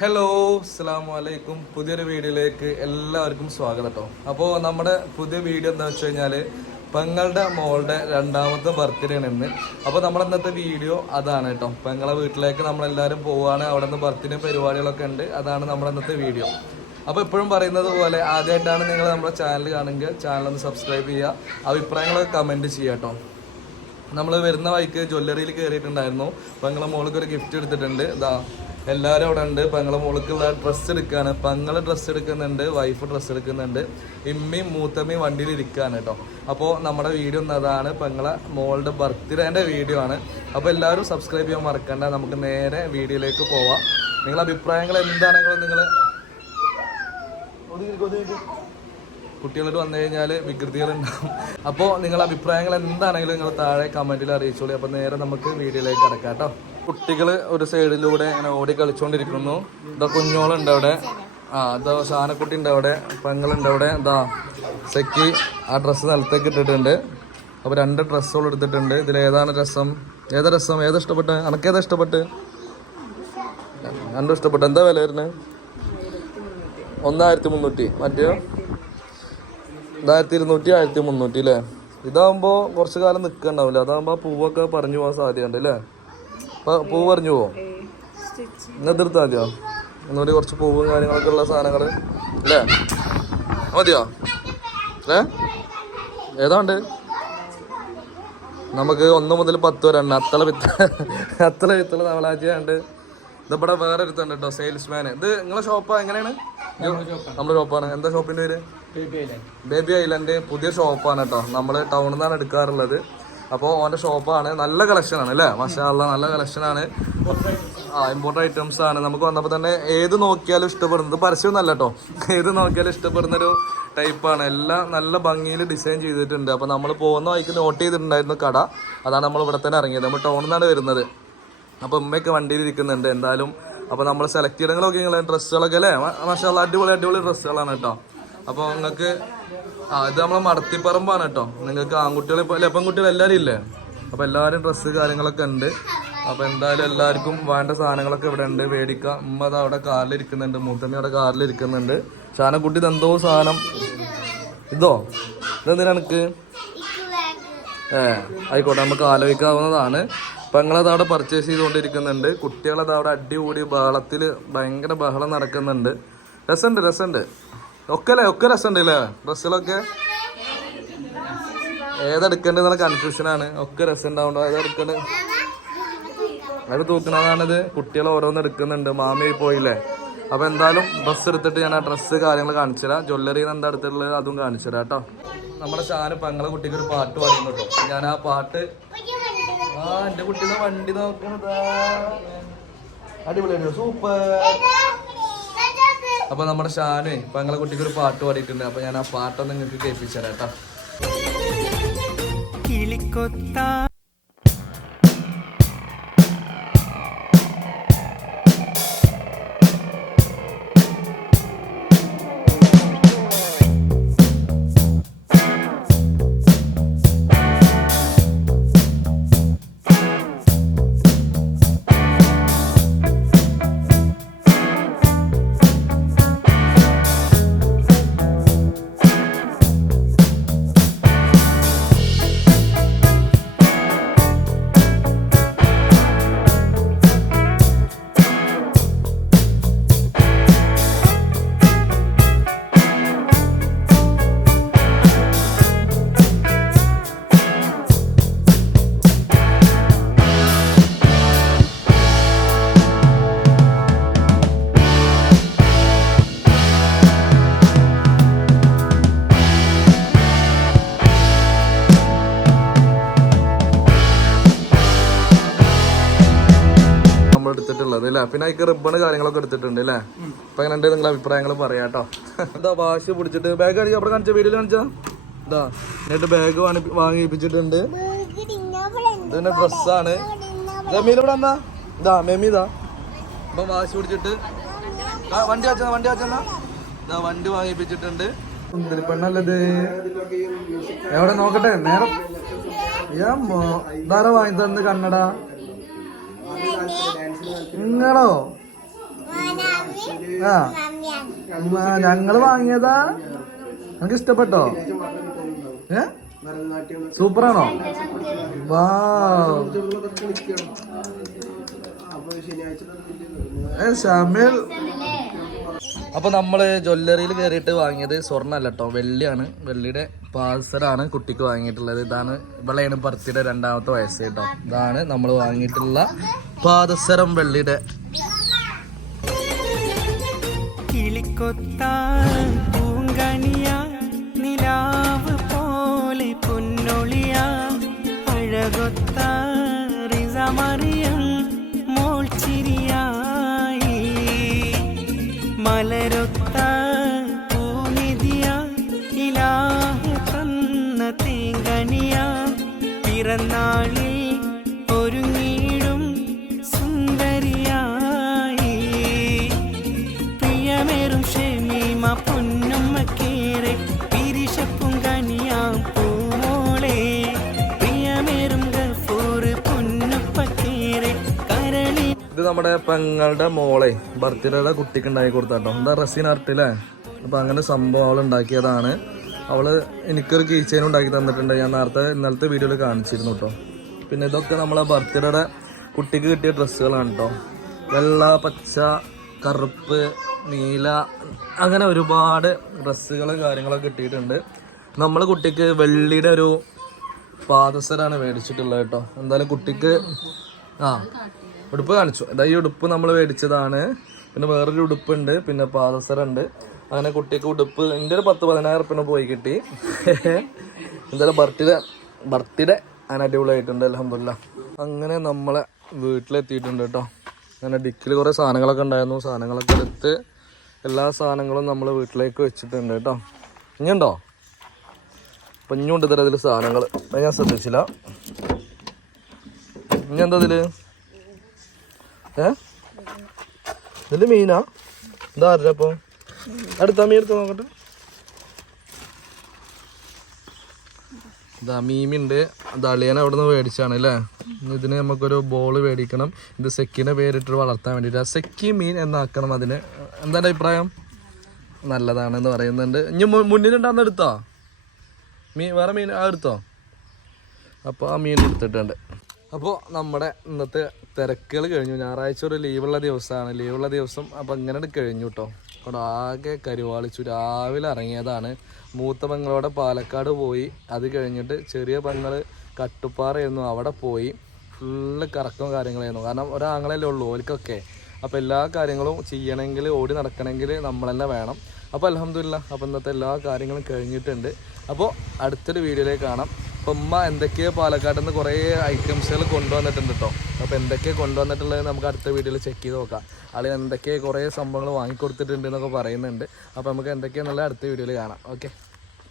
Hello അസ്സാം വലൈക്കും പുതിയൊരു വീഡിയോയിലേക്ക് എല്ലാവർക്കും സ്വാഗതം. കേട്ടോ അപ്പോൾ നമ്മുടെ പുതിയ വീഡിയോ എന്താ വെച്ച് കഴിഞ്ഞാൽ പെങ്ങളുടെ മോളുടെ രണ്ടാമത്തെ ബർത്ത്ഡേ ആണ് ഇന്ന്. അപ്പോൾ നമ്മുടെ ഇന്നത്തെ വീഡിയോ അതാണ് കേട്ടോ. പെങ്ങളെ വീട്ടിലേക്ക് നമ്മളെല്ലാവരും പോവുകയാണ് അവിടെ നിന്ന് ബർത്ത്ഡേ പരിപാടികളൊക്കെ ഉണ്ട്. അതാണ് നമ്മുടെ ഇന്നത്തെ വീഡിയോ. അപ്പോൾ എപ്പോഴും പറയുന്നത് പോലെ ആദ്യമായിട്ടാണ് നിങ്ങൾ നമ്മുടെ ചാനൽ കാണുമെങ്കിൽ ചാനൽ ഒന്ന് സബ്സ്ക്രൈബ് ചെയ്യുക. അഭിപ്രായങ്ങളൊക്കെ കമന്റ് ചെയ്യുക കേട്ടോ. നമ്മൾ വരുന്ന വഴിക്ക് ജ്വല്ലറിയിൽ കയറിയിട്ടുണ്ടായിരുന്നു. പെങ്ങളെ മോൾക്ക് ഒരു ഗിഫ്റ്റ് എടുത്തിട്ടുണ്ട്. ഇതാ. എല്ലാവരും അവിടെ ഉണ്ട്. പെങ്ങളെ മോൾക്കുള്ള ഡ്രസ്സ് എടുക്കുകയാണ് പെങ്ങൾ ഡ്രസ്സ് എടുക്കുന്നുണ്ട്. വൈഫ് ഡ്രസ്സ് എടുക്കുന്നുണ്ട്. ഇമ്മയും മൂത്തമ്മയും വണ്ടിയിൽ ഇരിക്കുകയാണ് കേട്ടോ. അപ്പോൾ നമ്മുടെ വീഡിയോ അതാണ്. പെങ്ങളെ മോളുടെ ബർത്ത്ഡേന്റെ വീഡിയോ ആണ്. അപ്പോൾ എല്ലാവരും സബ്സ്ക്രൈബ് ചെയ്യാൻ മറക്കണ്ട. നമുക്ക് നേരെ വീഡിയോയിലേക്ക് പോവാം. നിങ്ങളുടെ അഭിപ്രായങ്ങൾ എന്താണെങ്കിലും നിങ്ങൾ കുട്ടികളോട് വന്നു കഴിഞ്ഞാൽ വികൃതികളുണ്ടാവും. അപ്പോൾ നിങ്ങളുടെ അഭിപ്രായങ്ങൾ എന്താണെങ്കിലും നിങ്ങൾ താഴെ കമന്റിൽ അറിയിച്ചോളൂ. അപ്പോൾ നേരെ നമുക്ക് വീഡിയോയിലേക്ക് കിടക്കാം കേട്ടോ. കുട്ടികൾ ഒരു സൈഡിലൂടെ ഇങ്ങനെ ഓടി കളിച്ചുകൊണ്ടിരിക്കുന്നു ഇതാ കുഞ്ഞോളുണ്ട് അവിടെ. ആ ഇതാ ഷാനക്കുട്ടി ഉണ്ട് അവിടെ. പെങ്ങളുണ്ട് അവിടെ. ഇതാ സെക്കി ആ ഡ്രസ്സ് നിലത്തേക്ക് ഇട്ടിട്ടുണ്ട്. അപ്പോൾ രണ്ട് ഡ്രസ്സുകൾ എടുത്തിട്ടുണ്ട്. ഇതിൽ ഏതാണ് രസം? ഏതാ രസം? ഏതാ ഇഷ്ടപ്പെട്ട്? അനക്കേതാ ഇഷ്ടപ്പെട്ട്? രണ്ടും ഇഷ്ടപ്പെട്ടു. എന്താ വില വരുന്നത് ഒന്നായിരത്തി മുന്നൂറ്റി മറ്റോ? ഇതായിരത്തി ഇരുന്നൂറ്റി ആയിരത്തി മുന്നൂറ്റി അല്ലേ? ഇതാകുമ്പോൾ കുറച്ച് കാലം നിൽക്കണ്ടാവില്ല അതാകുമ്പോൾ ആ പൂവൊക്കെ പറഞ്ഞു പോകാൻ സാധ്യതയുണ്ട് അല്ലേ? പൂ പറഞ്ഞു പോവും? ഇന്ന് മതിയോ? ഒന്നുകൂടി കുറച്ച് പൂവും കാര്യങ്ങളൊക്കെ ഉള്ള സാധനങ്ങൾ അല്ലേ? മതിയോ? ഏ? ഏതാണ്ട് നമുക്ക് ഒന്ന് മുതൽ പത്ത് വരെ ഉണ്ട്. അത്തള വിത്ത് അത്തള വിത്തുള്ള തവളാച്ചിയുണ്ട് ഇതിവിടെ വേറെ ഒരുത്തുണ്ട് കേട്ടോ സെയിൽസ്മാൻ ഇത് നിങ്ങളെ ഷോപ്പാ എങ്ങനെയാണ്? നമ്മുടെ ഷോപ്പാണ് എന്താ ഷോപ്പിന്റെ പേര്? ബേബി ഐലൻഡ് പുതിയ ഷോപ്പാണ് കേട്ടോ. നമ്മൾ ടൗണിൽ നിന്നാണ് എടുക്കാറുള്ളത്. അപ്പോൾ ഓന്റെ ഷോപ്പാണ്. നല്ല കളക്ഷൻ ആണ് അല്ലേ മഷാല്ല നല്ല കളക്ഷൻ ആണ്. ആ ഇമ്പോർട്ടന്റ് ഐറ്റംസ് ആണ്. നമുക്ക് വന്നപ്പോൾ തന്നെ ഏത് നോക്കിയാലും ഇഷ്ടപ്പെടുന്നത് നല്ല കേട്ടോ ഏത് നോക്കിയാലും ഇഷ്ടപ്പെടുന്നൊരു ടൈപ്പാണ് എല്ലാം നല്ല ഭംഗിയിൽ ഡിസൈൻ ചെയ്തിട്ടുണ്ട്. അപ്പോൾ നമ്മൾ പോകുന്ന വഴിക്ക് നോട്ട് ചെയ്തിട്ടുണ്ടായിരുന്നു കട. അതാണ് നമ്മൾ ഇവിടെ തന്നെ ഇറങ്ങിയത്. നമ്മൾ ടൗണിൽ നിന്നാണ് വരുന്നത്. അപ്പോൾ ഉമ്മയൊക്കെ വണ്ടിയിൽ ഇരിക്കുന്നുണ്ട്. എന്തായാലും അപ്പോൾ നമ്മൾ സെലക്ട് ചെയ്യണമെങ്കിലൊക്കെ നിങ്ങൾ ഡ്രസ്സുകളൊക്കെ അല്ലേ മഷാല്ല അടിപൊളി അടിപൊളി ഡ്രസ്സുകളാണ് കേട്ടോ അപ്പോൾ നിങ്ങൾക്ക് ആ ഇത് നമ്മളെ മടത്തിപ്പറമ്പാണ് കേട്ടോ. നിങ്ങൾക്ക് ആൺകുട്ടികൾ ഇപ്പോൾ പെൺകുട്ടികൾ എല്ലാവരും ഇല്ലേ? അപ്പോൾ എല്ലാവരും ഡ്രസ്സ് കാര്യങ്ങളൊക്കെ ഉണ്ട്. അപ്പോൾ എന്തായാലും എല്ലാവർക്കും വേണ്ട സാധനങ്ങളൊക്കെ ഇവിടെ ഉണ്ട്. മേടിക്കാം ഉമ്മ അത് അവിടെ കാറിൽ ഇരിക്കുന്നുണ്ട്. മൂത്തമ്മ അവിടെ കാറിൽ ഇരിക്കുന്നുണ്ട്. കുട്ടി ഇതെന്തോ സാധനം? ഇതോ? ഇതെന്തിനാ എനിക്ക് ഏ ആയിക്കോട്ടെ നമുക്ക് ആലോചിക്കാവുന്നതാണ്. പെങ്ങളത് അവിടെ പർച്ചേസ് ചെയ്തുകൊണ്ടിരിക്കുന്നുണ്ട്. കുട്ടികളത് അവിടെ അടികൂടി ബഹളത്തിൽ ഭയങ്കര ബഹളം നടക്കുന്നുണ്ട്. രസമുണ്ട് രസമുണ്ട്. ഒക്കെ അല്ലേ ഒക്കെ രസമുണ്ട് അല്ലേ ഡ്രസ്സുകളൊക്കെ ഏതെടുക്കേണ്ടത് കൺഫ്യൂഷനാണ് ഒക്കെ രസം ഉണ്ടാവുണ്ടോ ഏതെടുക്കേണ്ടത് അത് തൂക്കണതാണിത്. കുട്ടികൾ ഓരോന്ന് എടുക്കുന്നുണ്ട്. മാമി പോയില്ലേ? അപ്പൊ എന്തായാലും ഡ്രസ്സ് എടുത്തിട്ട് ഞാൻ ആ ഡ്രസ്സ് കാര്യങ്ങൾ കാണിച്ചു തരാം എന്താ എടുത്തിട്ടുള്ളത് അതും കാണിച്ചു തരാം കേട്ടോ. നമ്മുടെ ഷാന് പെങ്ങളെ കുട്ടിക്ക് ഒരു പാട്ട് പാടുന്നു കേട്ടോ. ഞാൻ ആ പാട്ട് ആ എന്റെ കുട്ടിയുടെ വണ്ടി നോക്കണതാ. അടിപൊളി സൂപ്പർ. അപ്പൊ നമ്മുടെ ഷാനേ ഞങ്ങളെ കുട്ടിക്ക് ഒരു പാട്ട് പാടിയിട്ടുണ്ട്. അപ്പൊ ഞാൻ ആ പാട്ടൊന്ന് നിങ്ങൾക്ക് കേൾപ്പിച്ചു തരാം കേട്ടോ. എടുത്തിട്ടുള്ളത് അല്ലേ പിന്നെ അതിക്ക് റിബണ് കാര്യങ്ങളൊക്കെ എടുത്തിട്ടുണ്ട് അല്ലേ അപ്പൊ അങ്ങനെ നിങ്ങളെ അഭിപ്രായങ്ങൾ പറയാം എന്താ വാശ് പിടിച്ചിട്ട് ബാഗ് കാണിച്ചാ അവിടെ കാണിച്ച വീഡിയോയിൽ കാണിച്ചാ? ഇതാ എന്നിട്ട് ബാഗ് വാങ്ങിപ്പിച്ചിട്ടുണ്ട്. ഇതിന്റെ ഡ്രസ്സാണ് ജമീൽ ഇവിടെ വന്നാ. ഇതാ മെമി ഇതാ. അപ്പൊ വാശി പിടിച്ചിട്ട് വണ്ടി വെച്ചാ വണ്ടി വെച്ചാ ഇതാ വണ്ടി വാങ്ങിപ്പിച്ചിട്ടുണ്ട്. പെണ്ണല്ലത്. എവിടെ നോക്കട്ടെ? നേരം ധാര വാങ്ങി തന്ന് കണ്ണട? നിങ്ങളോ? ആ. ഞങ്ങൾ വാങ്ങിയതാ? നമുക്ക് ഇഷ്ടപ്പെട്ടോ? ഏ? സൂപ്പറാണോ? വാ ഏ ഷാമിൽ അപ്പൊ നമ്മൾ ജ്വല്ലറിയിൽ കയറിയിട്ട് വാങ്ങിയത് സ്വർണല്ല കേട്ടോ വെള്ളിയാണ്. വെള്ളിയുടെ പാഴ്സലാണ് കുട്ടിക്ക് വാങ്ങിയിട്ടുള്ളത്. ഇതാണ് ഇവളെയാണ് ബർത്ത്ഡേ രണ്ടാമത്തെ വയസ്സ് കേട്ടോ. ഇതാണ് നമ്മൾ വാങ്ങിയിട്ടുള്ള പാദസരം വെള്ളിയുടെ. മലരൊത്ത നമ്മുടെ പെങ്ങളുടെ മോളെ ബർത്ത്ഡേയുടെ കുട്ടിക്ക് ഉണ്ടാക്കി കൊടുത്താട്ടോ. എന്താ റസീൻ ആർട്ട് അല്ലേ അപ്പൊ അങ്ങനെ സംഭവം അവൾ ഉണ്ടാക്കിയതാണ്. അവൾ എനിക്കൊരു കീച്ചേനും ഉണ്ടാക്കി തന്നിട്ടുണ്ട്. ഞാൻ നേരത്തെ ഇന്നലത്തെ വീഡിയോയിൽ കാണിച്ചിരുന്നു കേട്ടോ പിന്നെ ഇതൊക്കെ നമ്മളെ ബർത്ത്ഡേയുടെ കുട്ടിക്ക് കിട്ടിയ ഡ്രസ്സുകളാണ് കേട്ടോ വെള്ള പച്ച കറുപ്പ് നീല അങ്ങനെ ഒരുപാട് ഡ്രസ്സുകൾ കാര്യങ്ങളൊക്കെ കിട്ടിയിട്ടുണ്ട്. നമ്മൾ കുട്ടിക്ക് വെള്ളിയുടെ ഒരു പാദസരാണ് മേടിച്ചിട്ടുള്ളത് കേട്ടോ എന്തായാലും കുട്ടിക്ക് ആ ഉടുപ്പ് കാണിച്ചു. അതാ ഈ ഉടുപ്പ് നമ്മൾ മേടിച്ചതാണ്. പിന്നെ വേറൊരു ഉടുപ്പുണ്ട്. പിന്നെ പാദസരം ഉണ്ട് അങ്ങനെ കുട്ടിക്ക് ഉടുപ്പ് എന്റെ ഒരു പത്ത് പതിനായിരം ഉറുപ്പിന് പോയി കിട്ടി. എന്തായാലും ബർത്ത്ഡേ ബർത്ത്ഡേ അങ്ങനെ അടിപൊളിയായിട്ടുണ്ട് അലഹമില്ല അങ്ങനെ നമ്മളെ വീട്ടിലെത്തിയിട്ടുണ്ട് കേട്ടോ അങ്ങനെ ഡിക്കിൽ കുറേ സാധനങ്ങളൊക്കെ ഉണ്ടായിരുന്നു. സാധനങ്ങളൊക്കെ എടുത്ത് എല്ലാ സാധനങ്ങളും നമ്മൾ വീട്ടിലേക്ക് വെച്ചിട്ടുണ്ട് കേട്ടോ ഇനിയുണ്ടോ അപ്പം ഇനിയുണ്ട് തരാം ഇതിൽ സാധനങ്ങൾ ഞാൻ ശ്രദ്ധിച്ചില്ല. ഇനി എന്താ ഇതിൽ? ഇതിൽ മീനാ? എന്താ ആരുടെ അപ്പൊ? അടുത്ത മീൻ എടുത്ത് നോക്കട്ടെ. ഇതാ മീമിണ്ട്. അത് അളിയൻ അവിടെ നിന്ന് മേടിച്ചാണ് അല്ലേ ഇതിന് നമുക്കൊരു ബോൾ മേടിക്കണം. ഇത് സെക്കിനെ പേരിട്ട് വളർത്താൻ വേണ്ടിയിട്ട് സെക്കി മീൻ എന്നാക്കണം അതിന്? എന്താണ് അഭിപ്രായം? നല്ലതാണെന്ന് പറയുന്നുണ്ട്. ഇനി മുന്നിലുണ്ടാകുന്ന എടുത്തോ? മീൻ വേറെ മീൻ ആ എടുത്തോ? അപ്പോൾ ആ മീൻ എടുത്തിട്ടുണ്ട്. അപ്പോൾ നമ്മുടെ ഇന്നത്തെ തിരക്കുകൾ കഴിഞ്ഞു. ഞായറാഴ്ച ഒരു ലീവുള്ള ദിവസമാണ്. ലീവുള്ള ദിവസം അപ്പോൾ ഇങ്ങനെ കഴിഞ്ഞു കേട്ടോ അവിടെ ആകെ കരുവാളിച്ചു. രാവിലെ ഇറങ്ങിയതാണ്. മൂത്ത പെങ്ങളോടെ പാലക്കാട് പോയി. അത് കഴിഞ്ഞിട്ട് ചെറിയ പെങ്ങൾ കട്ടുപ്പാറയായിരുന്നു. അവിടെ പോയി. ഫുള്ള് കറക്കവും കാര്യങ്ങളായിരുന്നു. കാരണം ഒരാങ്ങളല്ലേ ഉള്ളൂ ഓൽക്കൊക്കെ. അപ്പോൾ എല്ലാ കാര്യങ്ങളും ചെയ്യണമെങ്കിൽ ഓടി നടക്കണമെങ്കിൽ നമ്മൾ തന്നെ വേണം. അപ്പോൾ അലഹമില്ല അപ്പോൾ ഇന്നത്തെ എല്ലാ കാര്യങ്ങളും കഴിഞ്ഞിട്ടുണ്ട്. അപ്പോൾ അടുത്തൊരു വീഡിയോയിലേക്ക് കാണാം. ഉമ്മ എന്തൊക്കെയോ പാലക്കാട് നിന്ന് കുറേ ഐറ്റംസുകൾ കൊണ്ടുവന്നിട്ടുണ്ട് കേട്ടോ അപ്പോൾ എന്തൊക്കെയാണ് കൊണ്ടുവന്നിട്ടുള്ളത് നമുക്ക് അടുത്ത വീഡിയോയിൽ ചെക്ക് ചെയ്ത് നോക്കാം. അതിൽ എന്തൊക്കെ കുറേ സംഭവങ്ങൾ വാങ്ങിക്കൊടുത്തിട്ടുണ്ട് എന്നൊക്കെ പറയുന്നുണ്ട്. അപ്പോൾ നമുക്ക് എന്തൊക്കെയാണെന്നുള്ളത് അടുത്ത വീഡിയോയിൽ കാണാം. ഓക്കെ